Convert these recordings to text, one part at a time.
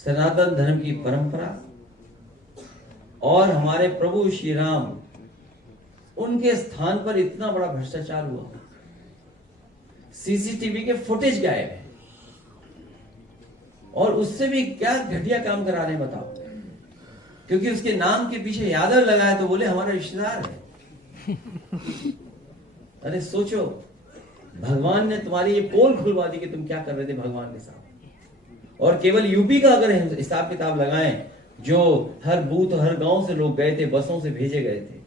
सनातन धर्म की परंपरा और हमारे प्रभु श्री राम, उनके स्थान पर इतना बड़ा भ्रष्टाचार हुआ। सीसीटीवी के फुटेज गायब है और उससे भी क्या घटिया काम करा रहे हैं बताओ। क्योंकि उसके नाम के पीछे यादव लगा है तो बोले हमारा रिश्तेदार है। अरे सोचो, भगवान ने तुम्हारी ये पोल खुलवा दी कि तुम क्या कर रहे थे भगवान के साथ। और केवल यूपी का अगर हिसाब किताब लगाएं, जो हर बूथ हर गांव से लोग गए थे, बसों से भेजे गए थे,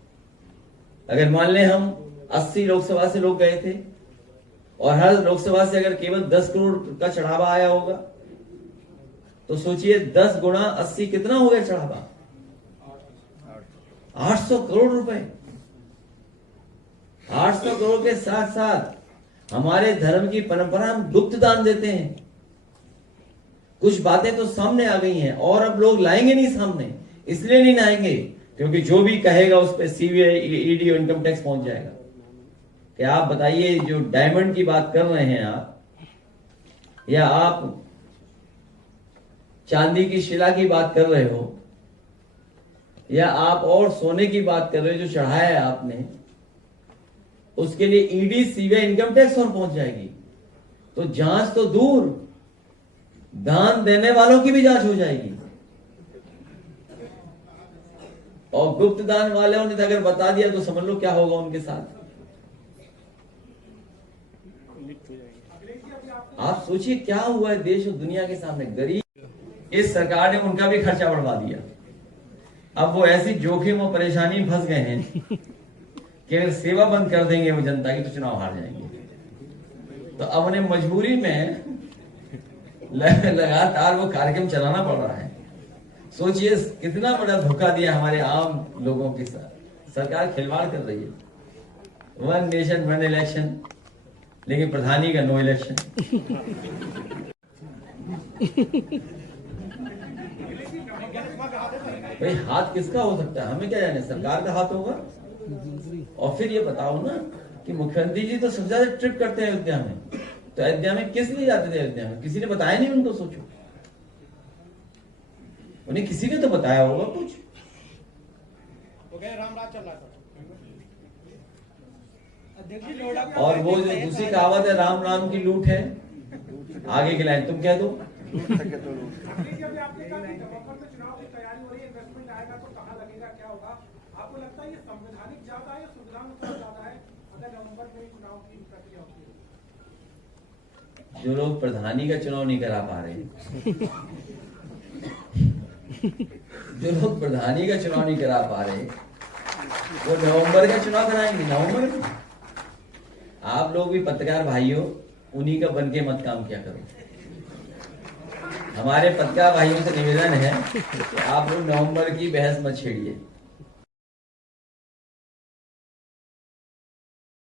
अगर मान लें हम 80 लोकसभा से लोग गए थे और हर लोकसभा से अगर केवल 10 करोड़ का चढ़ावा आया होगा तो सोचिए 10 गुणा 80 कितना हो गया चढ़ावा? 800 करोड़ रुपए। 800 करोड़ के साथ साथ हमारे धर्म की परंपरा हम गुप्त दान देते हैं। कुछ बातें तो सामने आ गई हैं और अब लोग लाएंगे नहीं सामने, इसलिए नहीं लाएंगे क्योंकि जो भी कहेगा उस पर सीबीआई, ईडी और इनकम टैक्स पहुंच जाएगा। कि आप बताइए, जो डायमंड की बात कर रहे हैं आप, या आप चांदी की शिला की बात कर रहे हो, या आप और सोने की बात कर रहे हो जो चढ़ाया है आपने, उसके लिए ईडी, सीबीआई, इनकम टैक्स और पहुंच जाएगी। तो जांच तो दूर, दान देने वालों की भी जांच हो जाएगी। और गुप्त दान वालों ने अगर बता दिया तो समझ लो क्या होगा उनके साथ। आप सोचिए क्या हुआ है देश और दुनिया के सामने। गरीब, इस सरकार ने उनका भी खर्चा बढ़वा दिया। अब वो ऐसी जोखिम और परेशानी में फंस गए हैं कि अगर सेवा बंद कर देंगे वो जनता की तो चुनाव हार जाएंगे। तो अब उन्हें मजबूरी में लगातार वो कार्यक्रम चलाना पड़ रहा है। सोचिए कितना बड़ा धोखा दिया हमारे आम लोगों के साथ। सरकार खिलवाड़ कर रही है। 1 नेशन 1 इलेक्शन, लेकिन प्रधानी का नो इलेक्शन। भाई हाथ किसका हो सकता है, हमें क्या जाने, सरकार का हाथ होगा। और फिर ये बताओ ना कि मुख्यमंत्री जी तो सबसे ज्यादा ट्रिप करते हैं अयोध्या में, तो अयोध्या में किस लिए जाते थे? अयोध्या में किसी ने बताया नहीं उनको। सोचो, उन्हें किसी ने तो बताया होगा कुछ। रामराज चल रहा था। और वो जो दूसरी कहावत है, राम राम की लूट है, आगे की लाइन तुम कह दो। आपको लगता है ये संवैधानिक ज्यादा है या संविधान ज्यादा है अगर नवंबर में चुनाव की प्रक्रिया होती है? जो लोग प्रधानी का चुनाव नहीं करा पा रहे, जो लोग प्रधानी का चुनाव नहीं करा पा रहे, वो नवंबर का चुनाव कराएंगे। नवंबर में आप लोग भी पत्रकार भाइयों, उन्हीं का बन के मत काम किया करो। हमारे पत्रकार भाइयों से निवेदन है कि आप लोग नवंबर की बहस मत छेड़िए।